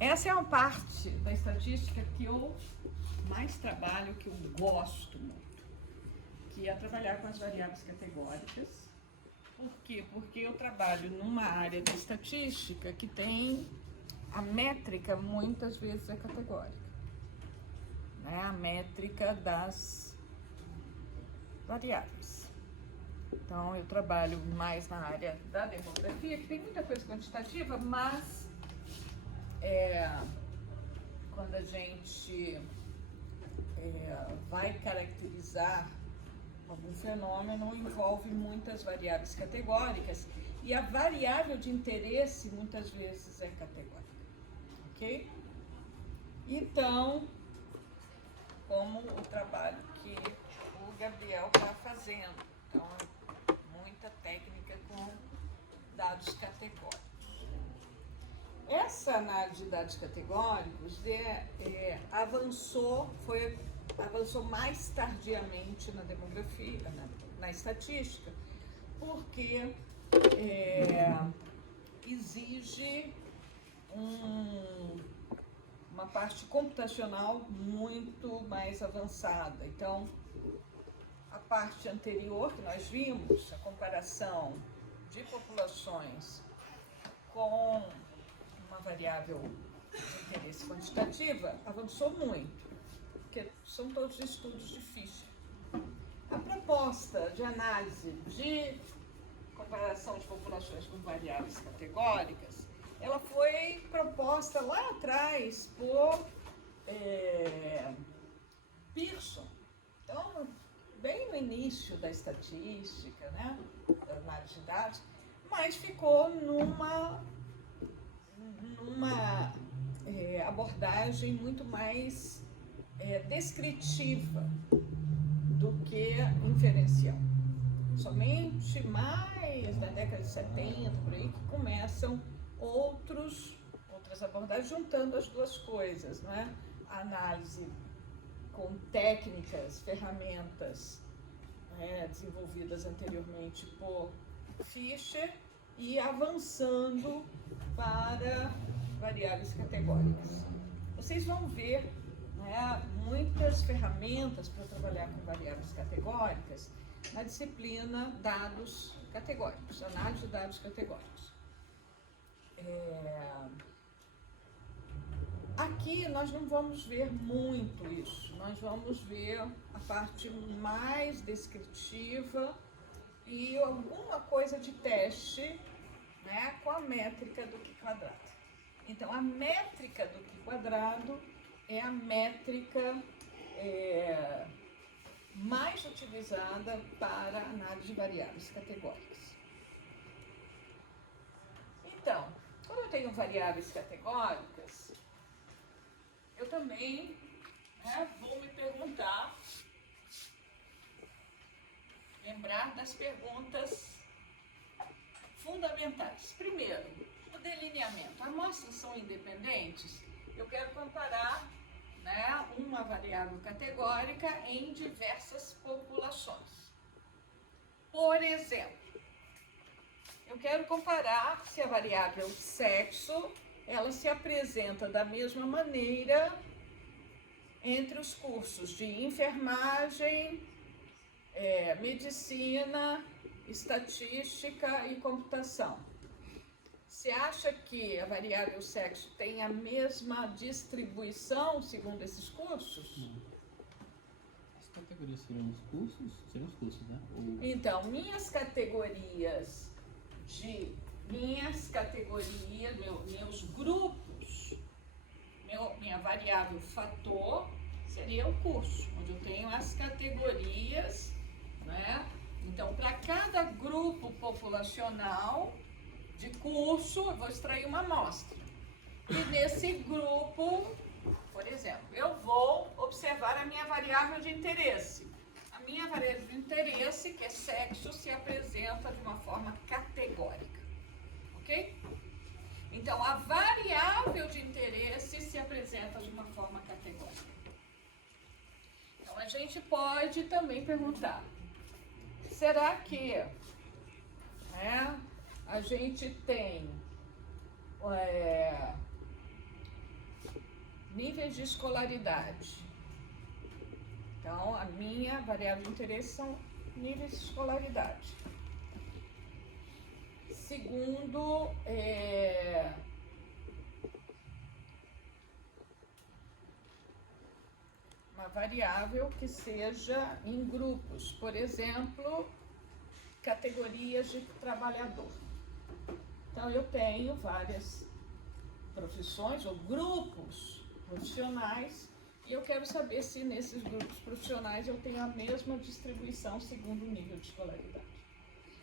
Essa é uma parte da estatística que eu mais trabalho, que eu gosto muito, que é trabalhar com as variáveis categóricas. Por quê? Porque eu trabalho numa área da estatística que tem a métrica, muitas vezes é categórica, né? A métrica das variáveis. Então, eu trabalho mais na área da demografia, que tem muita coisa quantitativa, mas quando a gente vai caracterizar algum fenômeno, envolve muitas variáveis categóricas e a variável de interesse muitas vezes é categórica, ok? Então, como o trabalho que o Gabriel está fazendo, então, muita técnica com dados categóricos. Essa análise de dados categóricos avançou mais tardiamente na demografia, na estatística, porque exige uma parte computacional muito mais avançada. Então, a parte anterior que nós vimos, a comparação de populações com uma variável de interesse quantitativa, avançou muito, porque são todos estudos de Fisher. A proposta de análise de comparação de populações com variáveis categóricas, ela foi proposta lá atrás por Pearson. Então, bem no início da estatística, né, da análise de dados, mas ficou numa abordagem muito mais descritiva do que inferencial. Somente mais na década de 70, por aí, que começam outras abordagens, juntando as duas coisas, não é? A análise com técnicas, ferramentas desenvolvidas anteriormente por Fisher e avançando para variáveis categóricas. Vocês vão ver, né, muitas ferramentas para trabalhar com variáveis categóricas na disciplina dados categóricos, análise de dados categóricos. Aqui nós não vamos ver muito isso, nós vamos ver a parte mais descritiva e alguma coisa de teste, né, com a métrica do Q quadrado. Então, a métrica do Q quadrado é a métrica mais utilizada para análise de variáveis categóricas. Então, quando eu tenho variáveis categóricas, eu também vou me perguntar, lembrar das perguntas fundamentais. Primeiro, o delineamento. Amostras são independentes? Eu quero comparar, né, uma variável categórica em diversas populações. Por exemplo, eu quero comparar se a variável sexo, ela se apresenta da mesma maneira entre os cursos de enfermagem, medicina, estatística e computação. Você acha que a variável sexo tem a mesma distribuição segundo esses cursos? Não. As categorias seriam os cursos? Seriam os cursos, né? Então, minhas categorias, meus grupos, minha variável fator seria o curso, onde eu tenho as categorias, né? Então, para cada grupo populacional de curso, eu vou extrair uma amostra. E nesse grupo, por exemplo, eu vou observar a minha variável de interesse. A minha variável de interesse, que é sexo, se apresenta de uma forma categórica, ok? Então, a variável de interesse se apresenta de uma forma categórica. Então, a gente pode também perguntar, será que a gente tem níveis de escolaridade. Então, a minha variável de interesse são níveis de escolaridade. Segundo, uma variável que seja em grupos, por exemplo, categorias de trabalhador. Então, eu tenho várias profissões ou grupos profissionais e eu quero saber se nesses grupos profissionais eu tenho a mesma distribuição segundo o nível de escolaridade.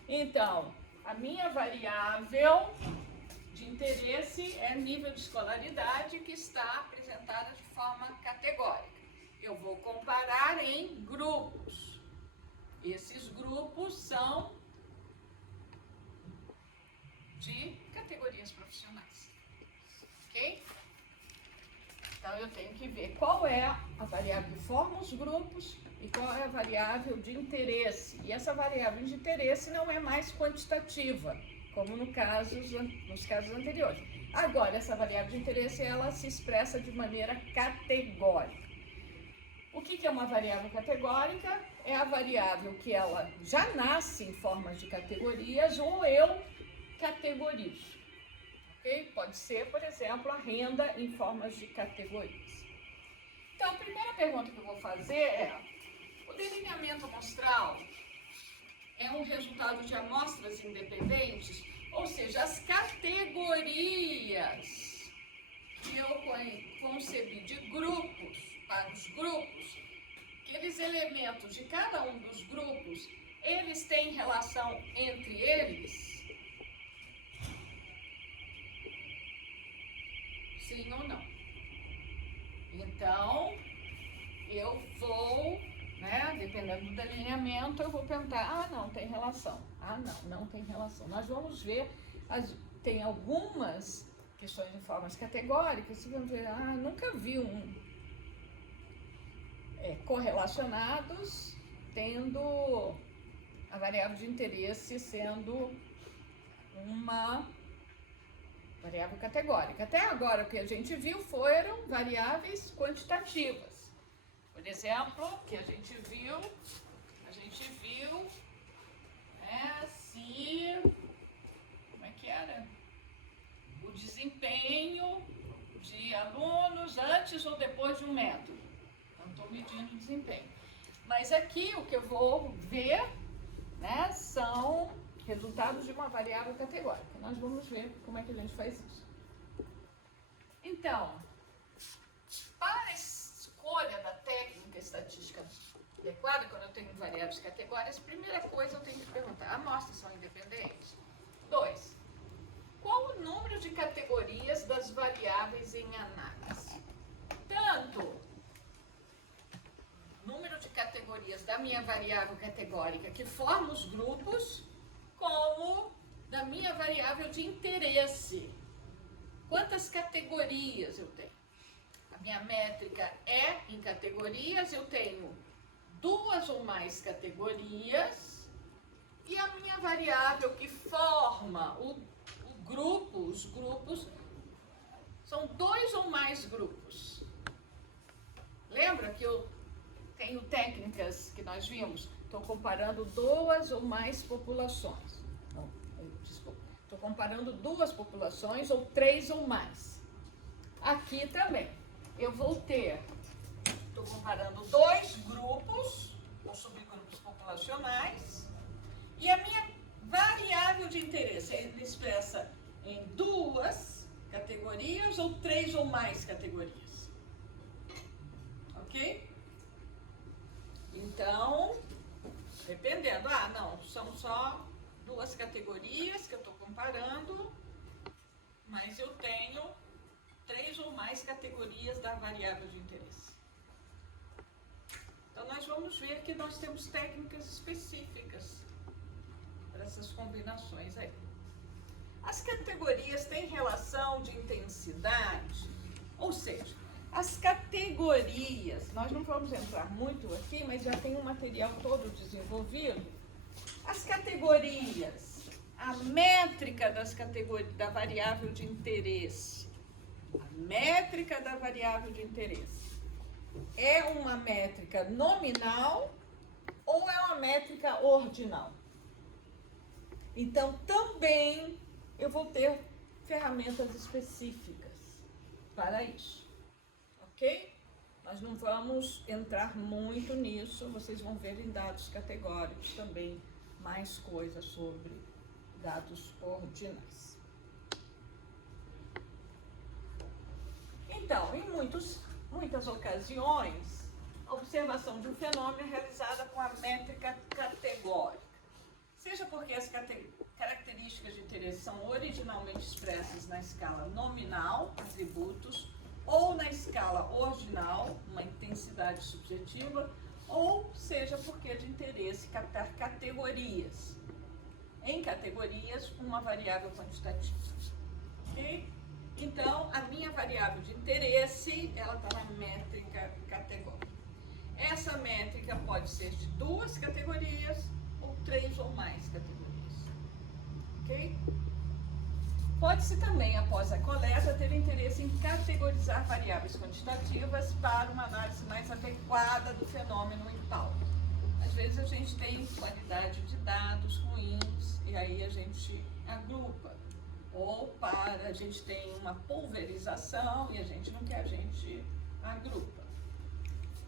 Então, a minha variável de interesse é nível de escolaridade, que está apresentada de forma categórica. Eu vou comparar em grupos. Esses grupos são de categorias profissionais. Ok? Então, eu tenho que ver qual é a variável que forma os grupos e qual é a variável de interesse. E essa variável de interesse não é mais quantitativa, como nos casos anteriores. Agora, essa variável de interesse, ela se expressa de maneira categórica. O que é uma variável categórica? É a variável que ela já nasce em formas de categorias ou eu categorizo. Okay? Pode ser, por exemplo, a renda em formas de categorias. Então, a primeira pergunta que eu vou fazer é: o delineamento amostral é um resultado de amostras independentes? Ou seja, as categorias que eu concebi de grupos, para os grupos, aqueles elementos de cada um dos grupos, eles têm relação entre eles? Sim ou não? Então, eu vou, dependendo do delineamento, eu vou perguntar, não, tem relação. Não tem relação. Nós vamos ver, tem algumas questões de formas categóricas, você vai ver, nunca vi correlacionados tendo a variável de interesse sendo uma variável categórica. Até agora, o que a gente viu foram variáveis quantitativas. Por exemplo, que a gente viu se, como é que era? O desempenho de alunos antes ou depois de um método. Não estou medindo o desempenho. Mas aqui o que eu vou ver, são resultados de uma variável categórica. Nós vamos ver como é que a gente faz isso. Então, para a escolha da técnica estatística adequada, quando eu tenho variáveis categóricas, primeira coisa eu tenho que perguntar: amostras são independentes? 2. Qual o número de categorias das variáveis em análise? Tanto número de categorias da minha variável categórica que forma os grupos, como da minha variável de interesse. Quantas categorias eu tenho? A minha métrica é em categorias, eu tenho 2 ou mais categorias, e a minha variável que forma o grupo, os grupos, são 2 ou mais grupos. Lembra que eu tenho técnicas que nós vimos? Estou comparando 2 ou mais populações. Desculpa. Estou comparando 2 populações ou 3 ou mais. Aqui também. Eu vou ter, estou comparando 2 grupos ou subgrupos populacionais. E a minha variável de interesse é expressa em 2 categorias ou 3 ou mais categorias. Ok? Então, dependendo, não, são só 2 categorias que eu estou comparando, mas eu tenho 3 ou mais categorias da variável de interesse. Então, nós vamos ver que nós temos técnicas específicas para essas combinações aí. As categorias têm relação de intensidade, ou seja, as categorias, nós não vamos entrar muito aqui, mas já tem um material todo desenvolvido. As categorias, a métrica das categorias, da variável de interesse, a métrica da variável de interesse é uma métrica nominal ou é uma métrica ordinal? Então, também eu vou ter ferramentas específicas para isso, ok? Nós não vamos entrar muito nisso, vocês vão ver em dados categóricos também mais coisas sobre dados ordinais. Então, em muitas ocasiões, a observação de um fenômeno é realizada com a métrica categórica. Seja porque as características de interesse são originalmente expressas na escala nominal, atributos, ou na escala ordinal, uma intensidade subjetiva, ou seja porque é de interesse captar categorias. Em categorias, uma variável quantitativa. Ok? Então, a minha variável de interesse, ela está na métrica categórica. Essa métrica pode ser de 2 categorias ou 3 ou mais categorias. Ok? Pode-se também, após a coleta, ter interesse em categorizar variáveis quantitativas para uma análise mais adequada do fenômeno em tal. Às vezes a gente tem qualidade de dados ruins e aí a gente agrupa. Ou a gente tem uma pulverização e a gente não quer, a gente agrupa.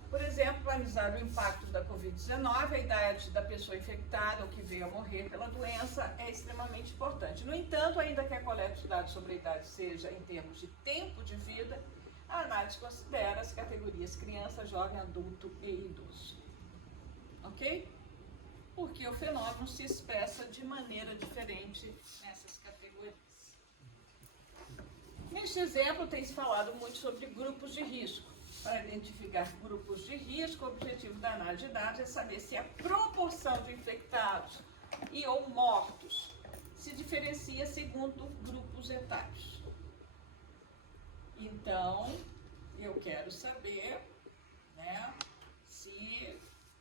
Por exemplo, analisar o impacto da Covid-19, a idade da pessoa infectada ou que veio a morrer pela doença é extremamente importante. No entanto, ainda que a coleta de dados sobre a idade seja em termos de tempo de vida, a análise considera as categorias criança, jovem, adulto e idoso. Ok? Porque o fenômeno se expressa de maneira diferente nessas categorias. Neste exemplo, tem-se falado muito sobre grupos de risco. Para identificar grupos de risco, o objetivo da análise de dados é saber se a proporção de infectados e ou mortos se diferencia segundo grupos etários. Então, eu quero saber, né, se,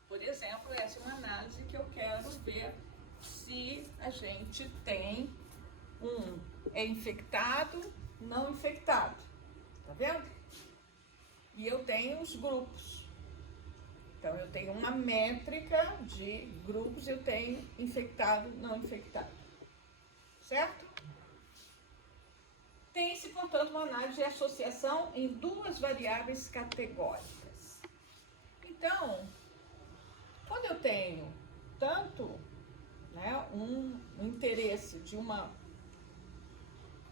por exemplo, essa é uma análise que eu quero ver se a gente tem é infectado, não infectado. Tá vendo? E eu tenho os grupos. Então, eu tenho uma métrica de grupos, eu tenho infectado, não infectado. Certo? Tem-se, portanto, uma análise de associação em 2 variáveis categóricas. Então, quando eu tenho tanto, né, um interesse de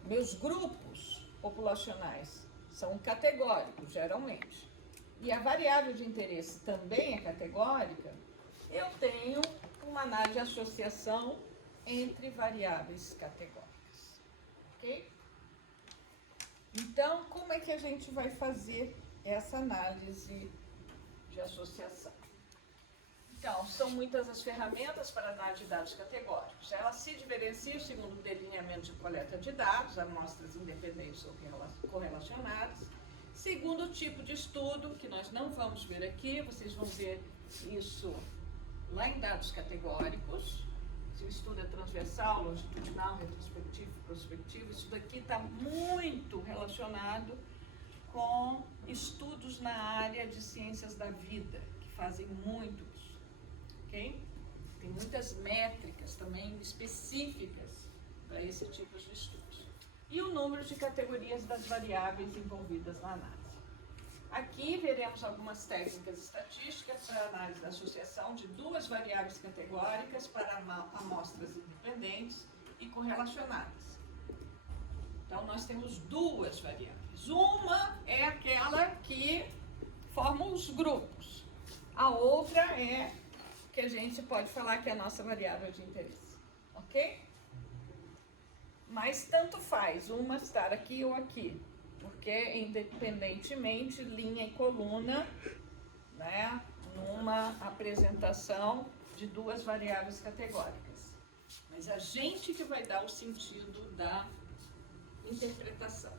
meus grupos populacionais são categóricos, geralmente, e a variável de interesse também é categórica, eu tenho uma análise de associação entre variáveis categóricas. Ok? Então, como é que a gente vai fazer essa análise de associação? Então, são muitas as ferramentas para análise de dados categóricos. Elas se diferenciam segundo o delineamento de coleta de dados, amostras independentes ou correlacionadas, segundo o tipo de estudo, que nós não vamos ver aqui, vocês vão ver isso lá em dados categóricos. Se o estudo é transversal, longitudinal, retrospectivo, prospectivo, isso daqui está muito relacionado com estudos na área de ciências da vida, que fazem muito isso, ok? Tem muitas métricas também específicas para esse tipo de estudos. E o número de categorias das variáveis envolvidas na análise. Aqui veremos algumas técnicas estatísticas para análise da associação de 2 variáveis categóricas para amostras independentes e correlacionadas. Então, nós temos 2 variáveis. Uma é aquela que forma os grupos. A outra é que a gente pode falar que é a nossa variável de interesse. Ok? Mas tanto faz uma estar aqui ou aqui, porque independentemente linha e coluna, né, numa apresentação de 2 variáveis categóricas. Mas a gente que vai dar o sentido da interpretação.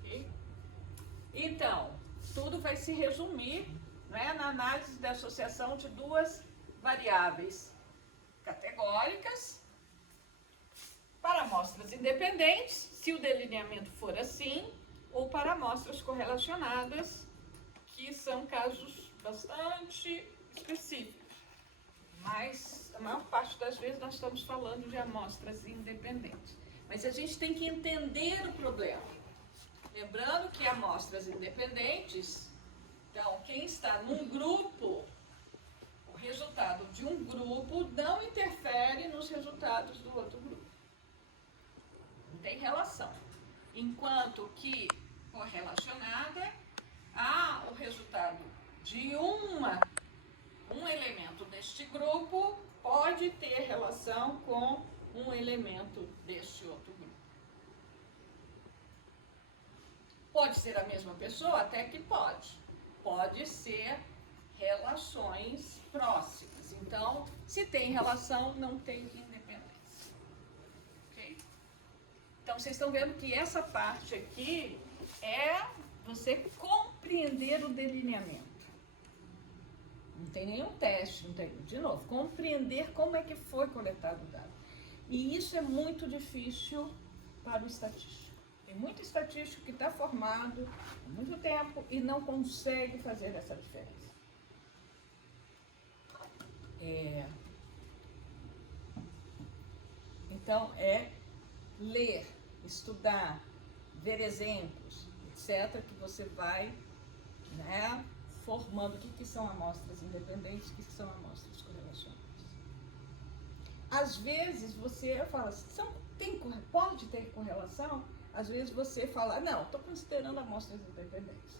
Ok? Então, tudo vai se resumir, né, na análise da associação de 2 variáveis categóricas para amostras independentes, se o delineamento for assim, ou para amostras correlacionadas, que são casos bastante específicos. Mas a maior parte das vezes nós estamos falando de amostras independentes. Mas a gente tem que entender o problema. Lembrando que amostras independentes, então quem está num grupo, o resultado de um grupo não interfere nos resultados do outro grupo. Não tem relação. Enquanto que correlacionada, o resultado de um elemento deste grupo pode ter relação com um elemento deste outro grupo. Pode ser a mesma pessoa? Até que pode. Pode ser relações próximas. Então, se tem relação, não tem independência. Ok? Então, vocês estão vendo que essa parte aqui é você compreender o delineamento. Não tem nenhum teste, não tem, de novo, compreender como é que foi coletado o dado. E isso é muito difícil para o estatístico. Tem muito estatístico que está formado há muito tempo e não consegue fazer essa diferença. Então, ler, estudar, ver exemplos, etc., que você vai, né, formando o que são amostras independentes, o que são amostras correlacionadas. Às vezes você fala, pode ter correlação? Às vezes você fala, não, estou considerando amostras independentes.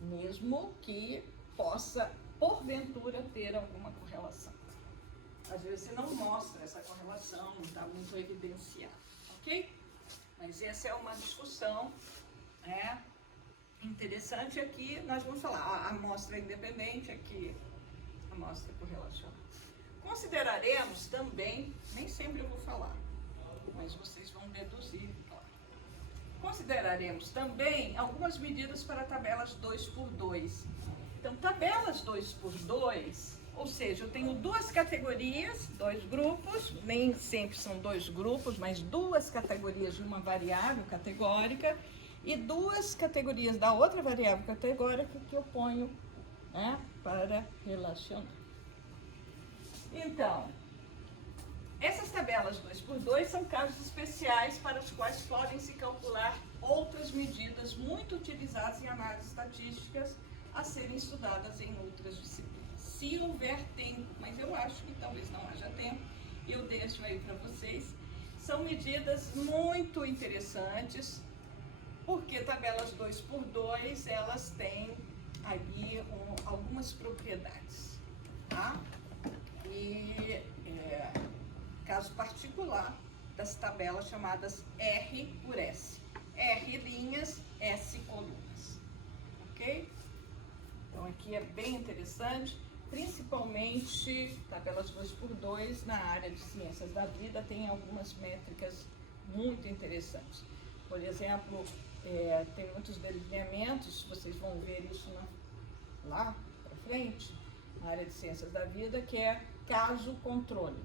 Mesmo que possa, porventura, ter alguma correlação. Às vezes você não mostra essa correlação, não está muito evidenciado, ok? Mas essa é uma discussão, né, interessante. Aqui nós vamos falar a amostra independente, aqui a amostra correlacionada. Consideraremos também, nem sempre eu vou falar, mas vocês vão deduzir, claro. Consideraremos também algumas medidas para tabelas 2x2. Então, tabelas 2x2, ou seja, eu tenho duas categorias, dois grupos, nem sempre são dois grupos, mas duas categorias de uma variável categórica e duas categorias da outra variável categórica que eu ponho, né, para relacionar. Então, essas tabelas 2x2 são casos especiais para os quais podem se calcular outras medidas muito utilizadas em análises estatísticas a serem estudadas em outras disciplinas. Se houver tempo, mas eu acho que talvez não haja tempo, eu deixo aí para vocês. São medidas muito interessantes, porque tabelas 2x2, elas têm aí algumas propriedades, tá? E caso particular das tabelas chamadas R por S. R linhas, S colunas. Ok? Então aqui é bem interessante, principalmente tabelas 2x2 na área de ciências da vida tem algumas métricas muito interessantes. Por exemplo, tem muitos delineamentos, vocês vão ver isso lá para frente, na área de ciências da vida, que é caso-controle.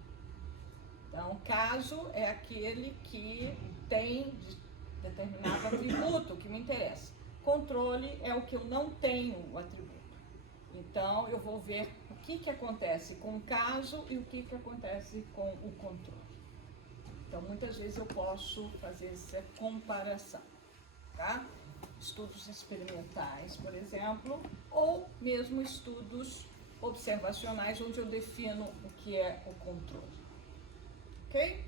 Então, caso é aquele que tem determinado atributo que me interessa. Controle é o que eu não tenho o atributo. Então, eu vou ver o que acontece com o caso e o que acontece com o controle. Então, muitas vezes eu posso fazer essa comparação, tá? Estudos experimentais, por exemplo, ou mesmo estudos observacionais, onde eu defino o que é o controle. Ok?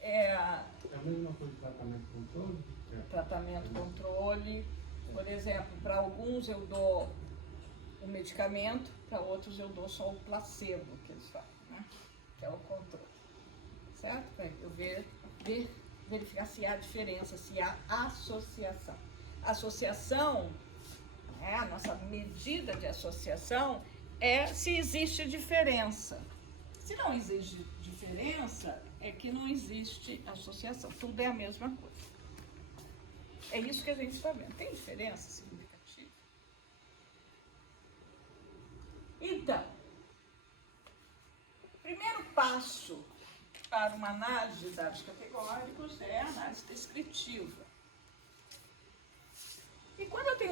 É a mesma coisa de tratamento e controle? Tratamento e controle. Por exemplo, para alguns eu dou o medicamento, para outros eu dou só o placebo, que eles falam, né? Que é o controle. Certo? Para eu verificar se há diferença, se há associação. Associação, a nossa medida de associação é se existe diferença. Se não existe diferença, é que não existe associação. Tudo é a mesma coisa. É isso que a gente está vendo. Tem diferença significativa? Então, primeiro passo para uma análise de dados categóricos é a análise descritiva.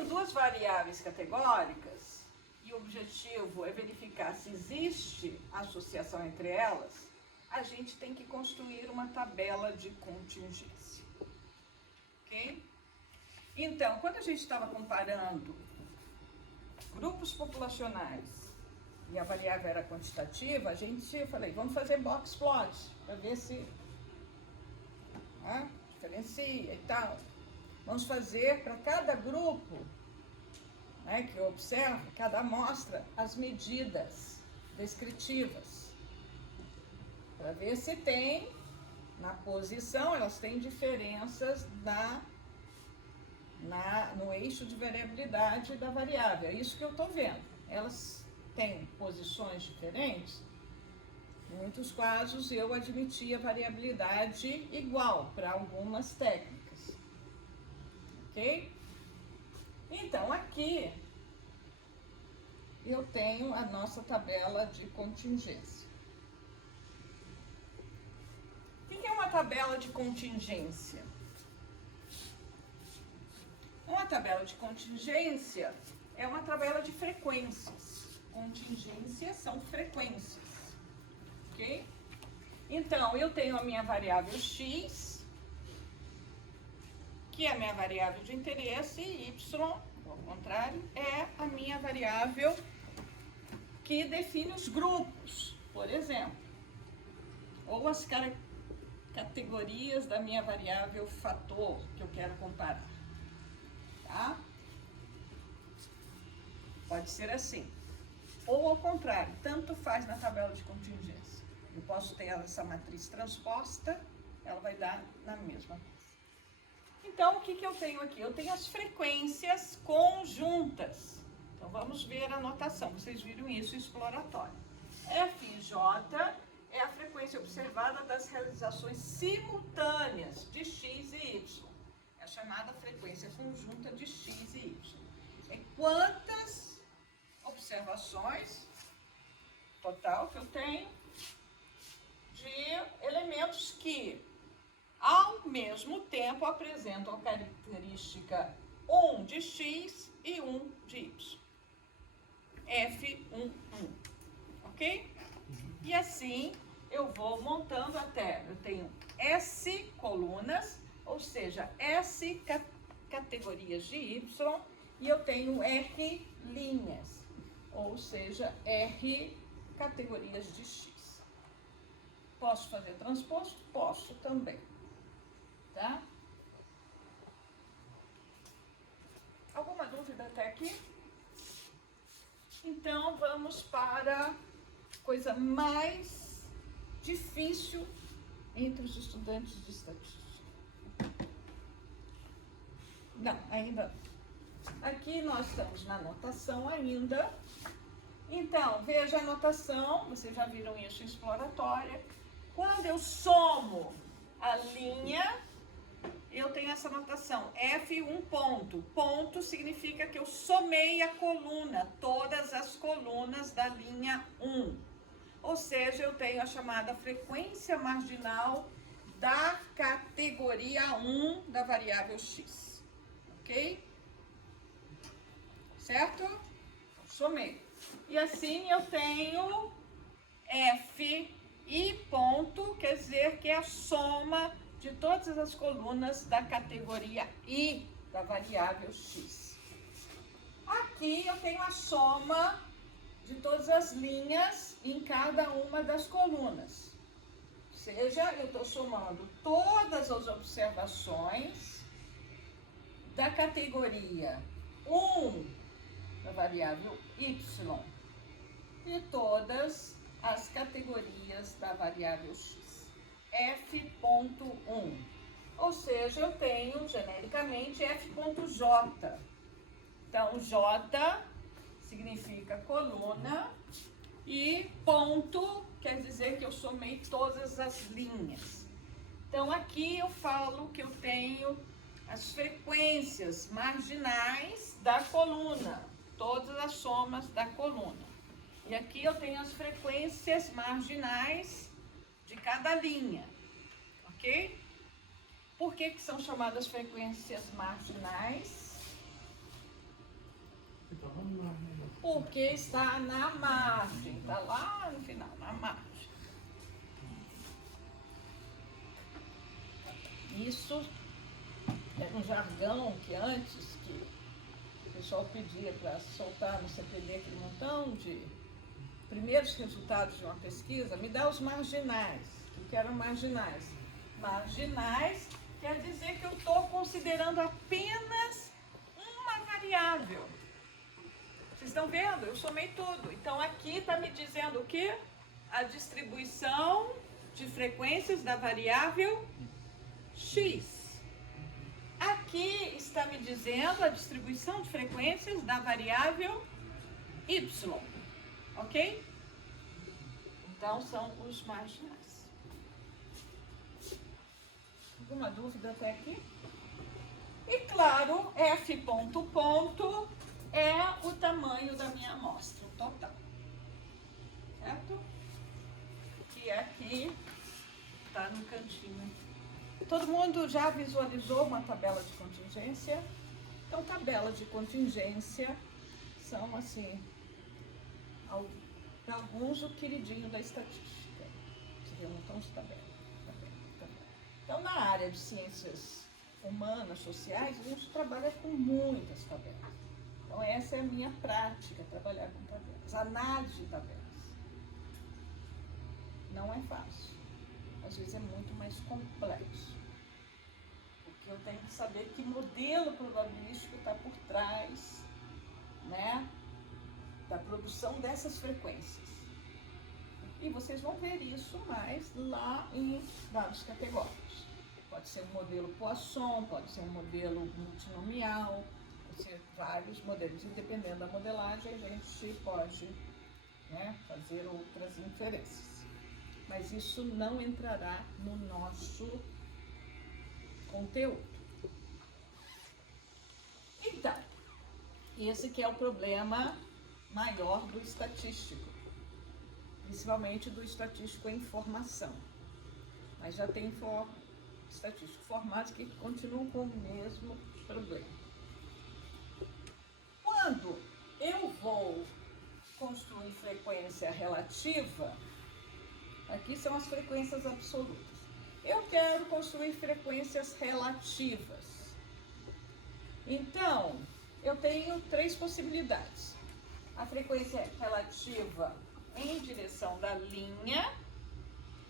duas variáveis categóricas e o objetivo é verificar se existe associação entre elas, a gente tem que construir uma tabela de contingência. Ok? Então, quando a gente estava comparando grupos populacionais e a variável era quantitativa, eu falei, vamos fazer box plot para ver se diferencia e tal. Vamos fazer para cada grupo, né, que eu observo, cada amostra, as medidas descritivas, para ver se tem, na posição, elas têm diferenças no eixo de variabilidade da variável. É isso que eu estou vendo. Elas têm posições diferentes. Em muitos casos, eu admitia variabilidade igual para algumas técnicas. Ok? Então, aqui eu tenho a nossa tabela de contingência. O que é uma tabela de contingência? Uma tabela de contingência é uma tabela de frequências. Contingências são frequências. Ok? Então, eu tenho a minha variável x, que é a minha variável de interesse, e y, ao contrário, é a minha variável que define os grupos, por exemplo, ou as categorias da minha variável fator que eu quero comparar. Tá? Pode ser assim. Ou ao contrário, tanto faz na tabela de contingência. Eu posso ter essa matriz transposta, ela vai dar na mesma coisa. Então, o que eu tenho aqui? Eu tenho as frequências conjuntas. Então, vamos ver a notação. Vocês viram isso em exploratório. FJ é a frequência observada das realizações simultâneas de x e y. É a chamada frequência conjunta de x e y. É quantas observações total que eu tenho de elementos que, ao mesmo tempo, apresentam a característica 1 de x e 1 de y. F11. Ok? E assim eu vou montando até, eu tenho S colunas, ou seja, S categorias de y, e eu tenho R linhas, ou seja, R categorias de x. Posso fazer transposto? Posso também. Tá? Alguma dúvida até aqui? Então, vamos para a coisa mais difícil entre os estudantes de estatística. Não, ainda não. Aqui nós estamos na notação ainda. Então, veja a notação, vocês já viram isso em exploratória. Quando eu somo a linha, eu tenho essa notação, F1 ponto. Ponto significa que eu somei a coluna, todas as colunas da linha 1. Ou seja, eu tenho a chamada frequência marginal da categoria 1 da variável x. Ok? Certo? Somei. E assim eu tenho F I ponto, quer dizer que é a soma de todas as colunas da categoria I da variável x. Aqui eu tenho a soma de todas as linhas em cada uma das colunas. Ou seja, eu estou somando todas as observações da categoria 1 da variável y e todas as categorias da variável x. F.1. Ou seja, eu tenho genericamente F.j. Então, J significa coluna e ponto quer dizer que eu somei todas as linhas. Então, aqui eu falo que eu tenho as frequências marginais da coluna, todas as somas da coluna. E aqui eu tenho as frequências marginais de cada linha, ok? Por que são chamadas frequências marginais? Fica lá no mar, né? Porque está na margem, está lá no final, na margem. Isso era um jargão que antes que o pessoal pedia para soltar no CPD aquele montão de primeiros resultados de uma pesquisa, me dá os marginais. O que eram marginais? Marginais quer dizer que eu estou considerando apenas uma variável. Vocês estão vendo? Eu somei tudo. Então aqui está me dizendo o quê? A distribuição de frequências da variável X. Aqui está me dizendo a distribuição de frequências da variável Y. Ok? Então são os marginais. Alguma dúvida até aqui? E claro, F ponto ponto é o tamanho da minha amostra, o total. Certo? Que aqui está no cantinho. Todo mundo já visualizou uma tabela de contingência? Então, tabelas de contingência são, assim, para alguns, o queridinho da estatística. Você vê um montão de tabelas. Então, na área de ciências humanas, sociais, a gente trabalha com muitas tabelas. Então, essa é a minha prática, trabalhar com tabelas. Análise de tabelas. Não é fácil. Às vezes é muito mais complexo. Porque eu tenho que saber que modelo probabilístico está por trás, né, da produção dessas frequências. E vocês vão ver isso mais lá em dados categóricos. Pode ser um modelo Poisson, pode ser um modelo multinomial, pode ser vários modelos. E dependendo da modelagem, a gente pode, né, fazer outras inferências. Mas isso não entrará no nosso conteúdo. Então, esse que é o problema maior do estatístico, principalmente do estatístico em formação. Mas já tem estatístico formado que continuam com o mesmo problema. Quando eu vou construir frequência relativa, aqui são as frequências absolutas. Eu quero construir frequências relativas. Então, eu tenho três possibilidades. A frequência relativa em direção da linha,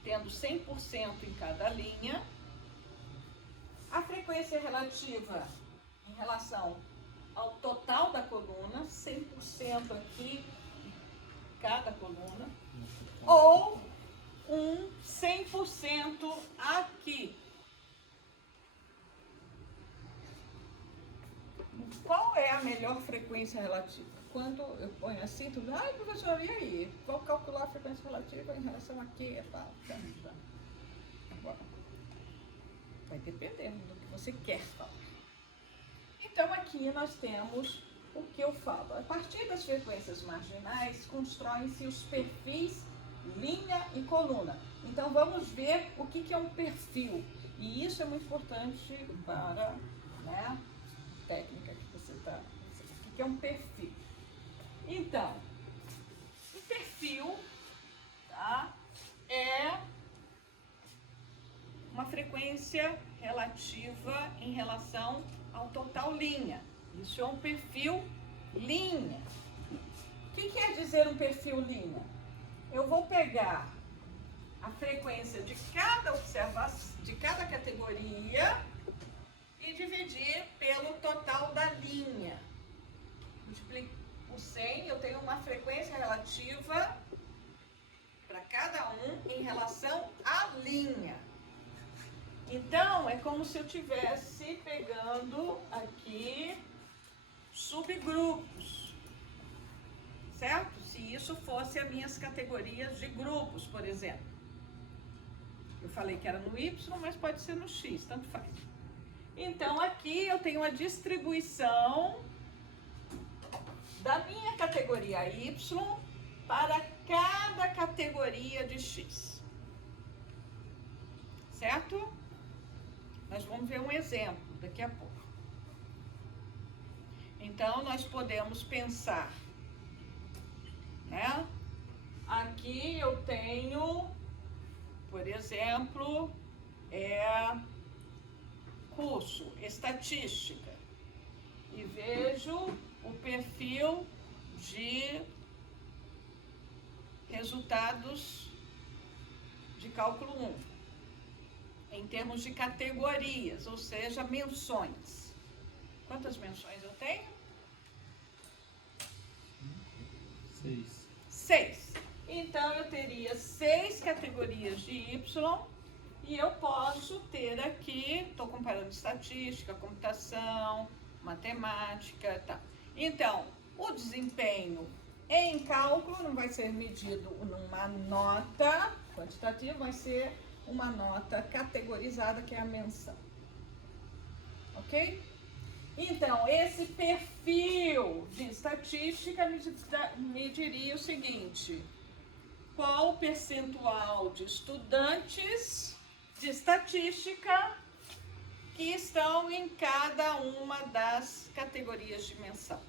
tendo 100% em cada linha. A frequência relativa em relação ao total da coluna, 100% aqui em cada coluna. Ou um 100% aqui. Qual é a melhor frequência relativa? Quando eu ponho assim, tu diz, ai professor, e aí? Vou calcular a frequência relativa em relação aqui e tal. Agora, vai dependendo do que você quer falar. Então aqui nós temos o que eu falo. A partir das frequências marginais, constroem-se os perfis linha e coluna. Então vamos ver o que é um perfil. E isso é muito importante para, né, a técnica que você está. O que é um perfil? Então, o perfil, tá, é uma frequência relativa em relação ao total linha. Isso é um perfil linha. O que quer dizer um perfil linha? Eu vou pegar a frequência de cada observação, de cada categoria e dividir pelo total da linha. Multiplico por 100, eu tenho uma frequência relativa para cada um em relação à linha. Então, é como se eu estivesse pegando aqui subgrupos, certo? Se isso fosse as minhas categorias de grupos, por exemplo. Eu falei que era no Y, mas pode ser no X, tanto faz. Então, aqui eu tenho a distribuição da minha categoria Y para cada categoria de X. Certo? Nós vamos ver um exemplo daqui a pouco. Então, nós podemos pensar, né? Aqui eu tenho, por exemplo, curso estatística e vejo o perfil de resultados de cálculo 1, em termos de categorias, ou seja, menções. Quantas menções eu tenho? 6. Então, eu teria 6 categorias de Y e eu posso ter aqui, estou comparando estatística, computação, matemática, tá. Então, o desempenho em cálculo não vai ser medido numa nota quantitativa, vai ser uma nota categorizada, que é a menção. Ok? Então, esse perfil de estatística me diria o seguinte: qual o percentual de estudantes de estatística que estão em cada uma das categorias de menção.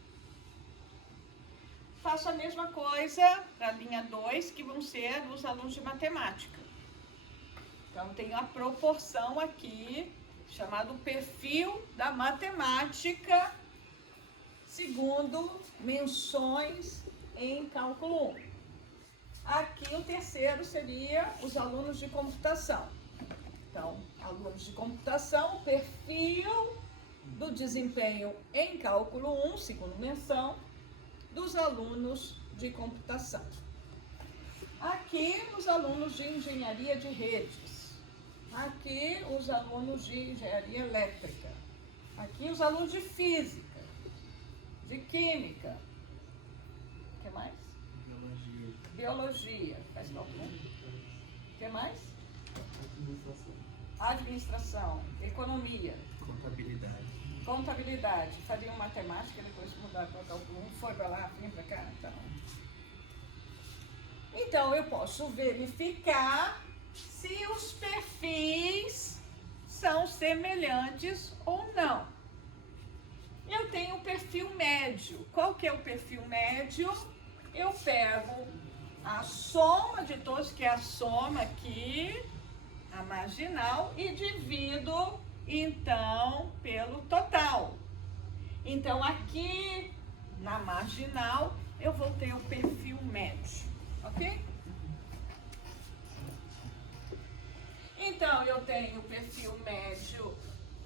Faço a mesma coisa para a linha 2, que vão ser os alunos de matemática. Então, tenho a proporção aqui, chamado perfil da matemática, segundo menções em cálculo 1. Aqui o terceiro seria os alunos de computação. Então, alunos de computação, perfil do desempenho em cálculo 1, segundo menção, dos alunos de computação. Aqui, os alunos de engenharia de redes. Aqui, os alunos de engenharia elétrica. Aqui, os alunos de física, de química. O que mais? Biologia. Faz cálculo 1. O que mais? Administração. Economia. Contabilidade. Faziam matemática, depois mudaram para cálculo 1, foi para lá, vem para cá. Então, eu posso verificar se os perfis são semelhantes ou não. Eu tenho o perfil médio. Qual que é o perfil médio? Eu pego a soma de todos, que é a soma aqui, a marginal, e divido, então, pelo total. Então, aqui na marginal, eu vou ter o perfil médio, ok? Então, eu tenho o perfil médio,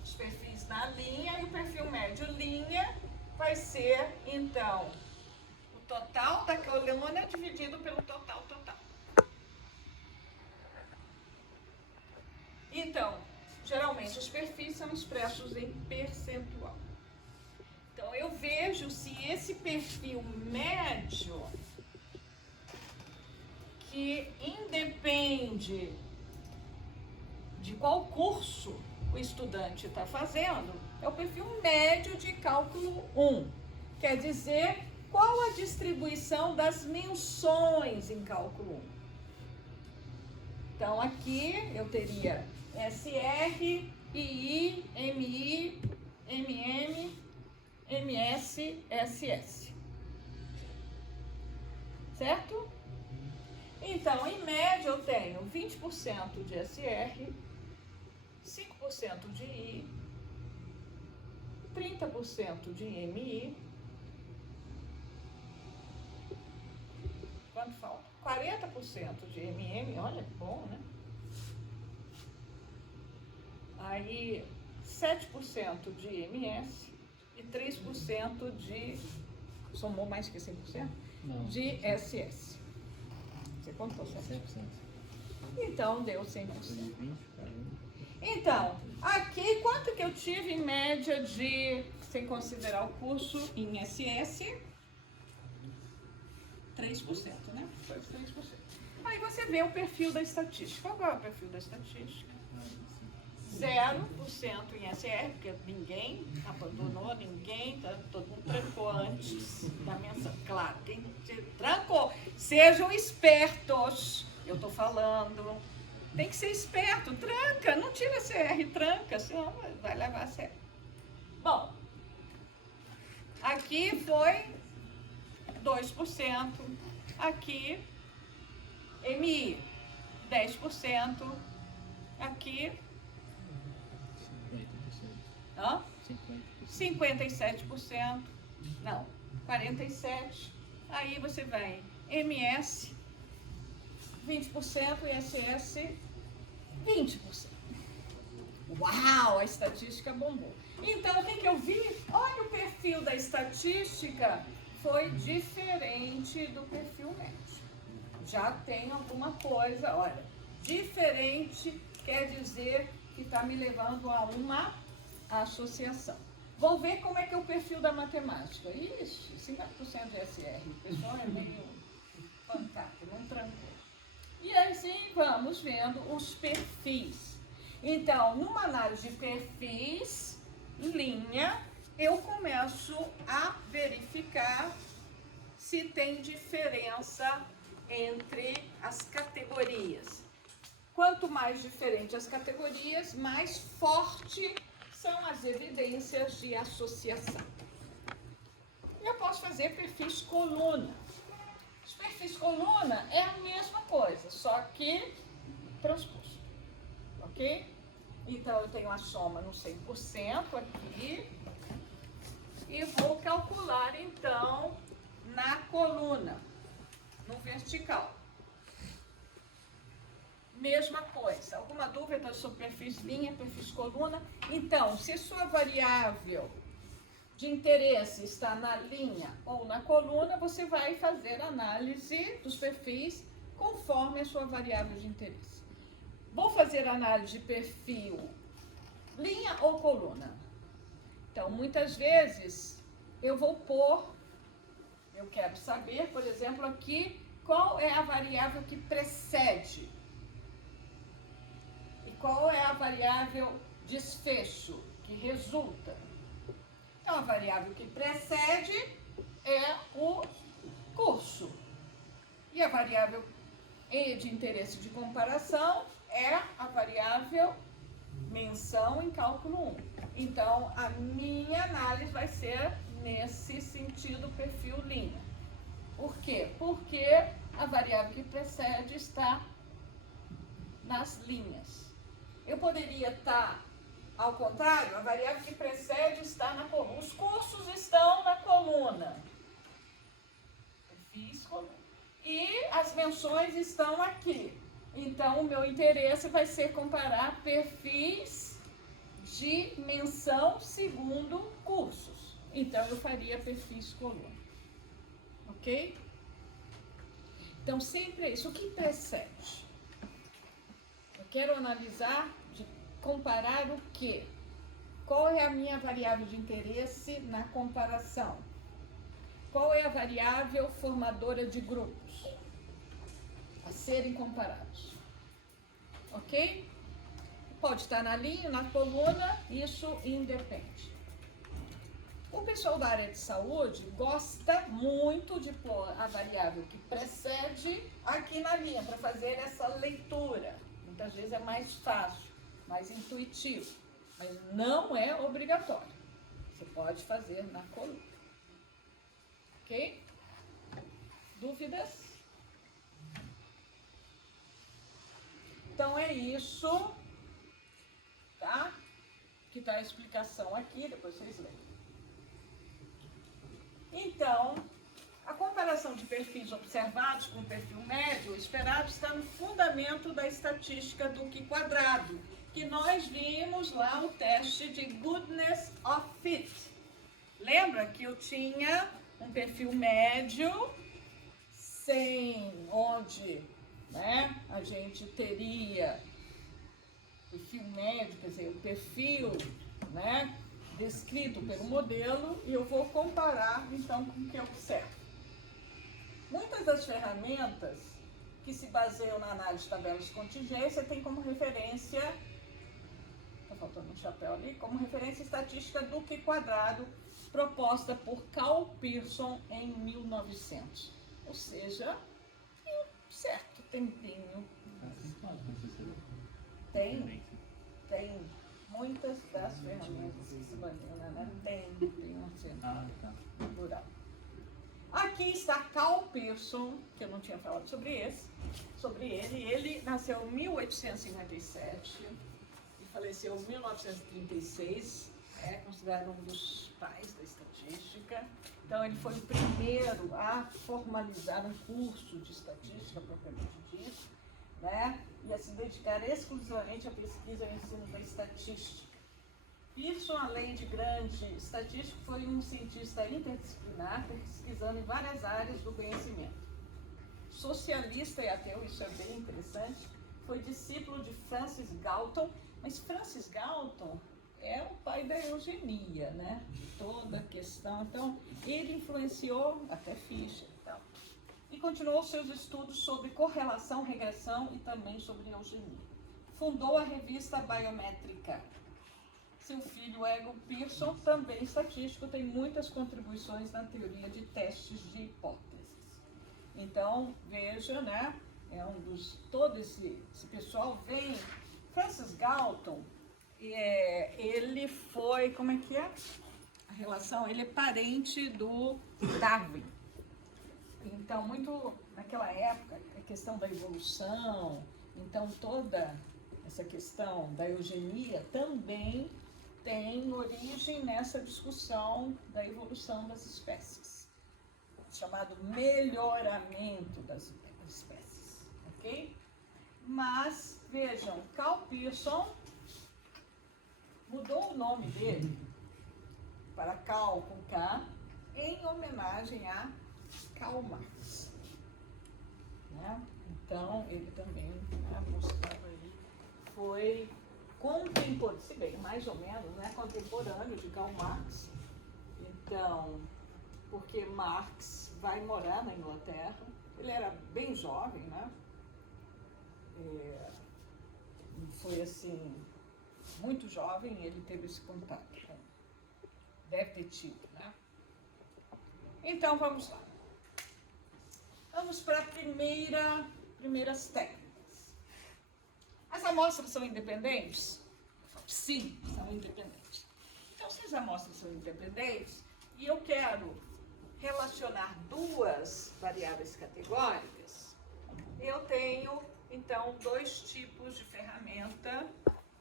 os perfis na linha, e o perfil médio linha vai ser, então, o total da coluna dividido pelo total. Então, geralmente os perfis são expressos em percentual. Então, eu vejo se esse perfil médio, que independe de qual curso o estudante está fazendo, é o perfil médio de cálculo 1. Quer dizer, qual a distribuição das menções em cálculo 1? Então, aqui eu teria SR, II, MI, MM, MS, SS. Certo? Então, em média, eu tenho 20% de SR, 5% de I, 30% de MI. Quanto falta? 40% de MM, olha que bom, né? Aí, 7% de MS e 3% de... Somou mais que 100%? Não. De SS. Você contou 7%? 100%. Então, deu 100%. 20, 40. Então, aqui, quanto que eu tive em média de, sem considerar o curso em SS? 3%, né? Foi 3%. Aí você vê o perfil da estatística. Qual é o perfil da estatística? 0% em SR, porque ninguém abandonou, todo mundo trancou antes da menção. Claro, quem trancou, sejam espertos, eu estou falando, tem que ser esperto, tranca, não tira CR, tranca, senão vai levar a sério. Bom, Aqui foi 2%. Aqui, MI, 10%. Aqui, 50%. hã? 50%. 57%. Não, 47%. Aí você vai MS, 20%, ISS, 20%. Uau, a estatística bombou. Então, o que que eu vi? Olha, o perfil da estatística foi diferente do perfil médio. Já tem alguma coisa, olha, diferente quer dizer que está me levando a uma associação. Vou ver como é que é o perfil da matemática. Ixi, 50% de SR, o pessoal é meio pancado, não trancou. E assim vamos vendo os perfis. Então, numa análise de perfis, linha, eu começo a verificar se tem diferença entre as categorias. Quanto mais diferente as categorias, mais forte são as evidências de associação. Eu posso fazer perfis coluna. Os perfis coluna é a mesma coisa, só que transposto, ok? Então, eu tenho a soma no 100% aqui e vou calcular, então, na coluna, no vertical. Mesma coisa. Alguma dúvida sobre perfis linha, perfis coluna? Então, se sua variável de interesse está na linha ou na coluna, você vai fazer análise dos perfis conforme a sua variável de interesse. Vou fazer análise de perfil linha ou coluna. Então, muitas vezes, eu vou pôr, eu quero saber, por exemplo, aqui, qual é a variável que precede e qual é a variável desfecho, que resulta. Então, a variável que precede é o curso. E a variável de interesse de comparação é a variável menção em cálculo 1. Então, a minha análise vai ser nesse sentido perfil linha. Por quê? Porque a variável que precede está nas linhas. Eu poderia estar ao contrário, a variável que precede está na coluna. Os cursos estão na coluna. Perfis coluna. E as menções estão aqui. Então, o meu interesse vai ser comparar perfis de menção segundo cursos. Então, eu faria perfis coluna. Ok? Então, sempre é isso. O que precede? Eu quero analisar, comparar o quê? Qual é a minha variável de interesse na comparação? Qual é a variável formadora de grupos a serem comparados? Ok? Pode estar na linha, na coluna, isso independe. O pessoal da área de saúde gosta muito de pôr a variável que precede aqui na linha, para fazer essa leitura. Muitas vezes é mais fácil, mais intuitivo, mas não é obrigatório. Você pode fazer na coluna. Ok? Dúvidas? Então é isso, tá? Que tá a explicação aqui, depois vocês leem. Então, a comparação de perfis observados com o perfil médio esperado está no fundamento da estatística do Q quadrado, que nós vimos lá o teste de Goodness of Fit. Lembra que eu tinha um perfil médio, onde, né, a gente teria perfil médio, quer dizer, o perfil, né, descrito pelo modelo, e eu vou comparar, então, com o que eu observo. Muitas das ferramentas que se baseiam na análise de tabelas de contingência têm como referência, está faltando um chapéu ali, como referência estatística do Q quadrado, proposta por Carl Pearson em 1900. Ou seja, tem um certo tempinho. Tem muitas das ferramentas que se baseiam, né? Tem um certo. Ah, tá. Aqui está Carl Pearson, que eu não tinha falado sobre ele. Ele nasceu em 1857 e faleceu em 1936. É considerado um dos pais da estatística. Então, ele foi o primeiro a formalizar um curso de estatística, propriamente dito, né? E a se dedicar exclusivamente à pesquisa e ao ensino da estatística. Pearson, além de grande estatístico, foi um cientista interdisciplinar, pesquisando em várias áreas do conhecimento. Socialista e ateu, isso é bem interessante, foi discípulo de Francis Galton, mas Francis Galton é o pai da eugenia, né? De toda a questão. Então, ele influenciou até Fischer e tal. E continuou seus estudos sobre correlação, regressão e também sobre eugenia. Fundou a revista Biométrica. Seu filho, Egon Pearson, também estatístico, tem muitas contribuições na teoria de testes de hipóteses. Então, veja, né? É um dos... Todo esse pessoal vem... Francis Galton, ele foi... Como é que é a relação? Ele é parente do Darwin. Então, muito naquela época, a questão da evolução, então toda essa questão da eugenia também tem origem nessa discussão da evolução das espécies, chamado melhoramento das espécies, ok? Mas, vejam, Carl Pearson mudou o nome dele para Carl com K, em homenagem a Karl Marx, né? Então, ele também, né, mostrava aí, foi contemporâneo, se bem, mais ou menos, né, contemporâneo de Karl Marx. Então, porque Marx vai morar na Inglaterra, ele era bem jovem, né? Foi assim, muito jovem, ele teve esse contato, deve ter tido, né? Então, vamos lá. Vamos para a primeiras técnicas. As amostras são independentes? Sim, são independentes. Então, se as amostras são independentes, e eu quero relacionar duas variáveis categóricas, eu tenho, então, dois tipos de ferramenta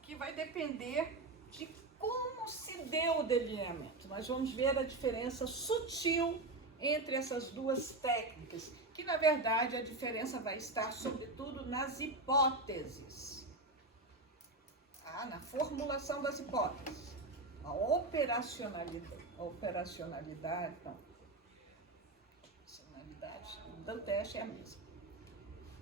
que vai depender de como se deu o delineamento. Nós vamos ver a diferença sutil entre essas duas técnicas, que, na verdade, a diferença vai estar, sobretudo, nas hipóteses. Na formulação das hipóteses. A operacionalidade do teste é a mesma.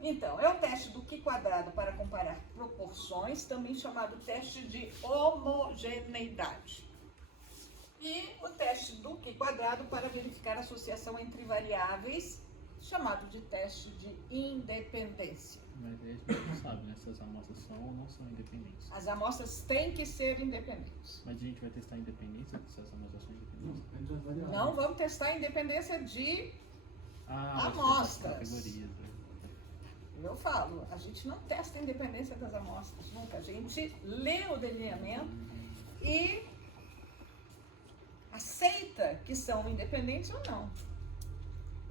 Então, é o teste do Q quadrado para comparar proporções, também chamado teste de homogeneidade. E o teste do Q quadrado para verificar a associação entre variáveis, chamado de teste de independência. Mas a gente não sabe, né, se as amostras são ou não são independentes. As amostras têm que ser independentes. Mas a gente vai testar a independência se as amostras são independentes? Não vamos testar a independência de amostras. Categorias, né? Eu falo, a gente não testa a independência das amostras, nunca. A gente lê o delineamento e aceita que são independentes ou não.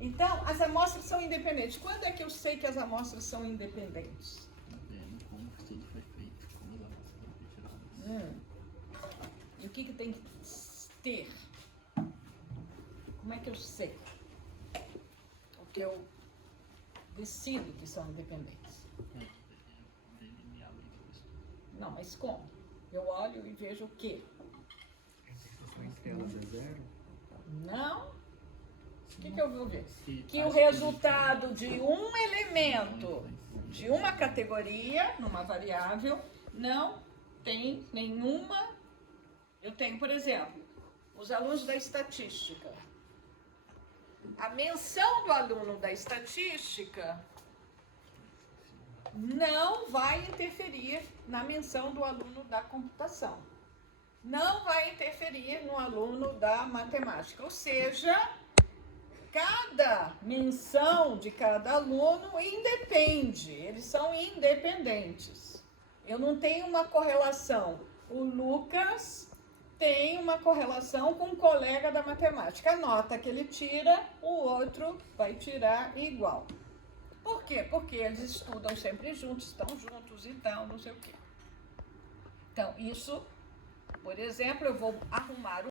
Então, as amostras são independentes. Quando é que eu sei que as amostras são independentes? Vendo como o estudo foi feito, como as amostras foram retiradas. E o que tem que ter? Como é que eu sei? O que eu decido que são independentes? Não, mas como? Eu olho e vejo o quê? Entre elas é zero? Não. O que eu vou ver? Que o acho resultado de um elemento, de uma categoria, numa variável, não tem nenhuma... Eu tenho, por exemplo, os alunos da estatística. A menção do aluno da estatística não vai interferir na menção do aluno da computação. Não vai interferir no aluno da matemática. Ou seja, cada menção de cada aluno independe. Eles são independentes. Eu não tenho uma correlação. O Lucas tem uma correlação com um colega da matemática. A nota que ele tira, o outro vai tirar igual. Por quê? Porque eles estudam sempre juntos, estão juntos e tal, não sei o quê. Então, isso, por exemplo, eu vou arrumar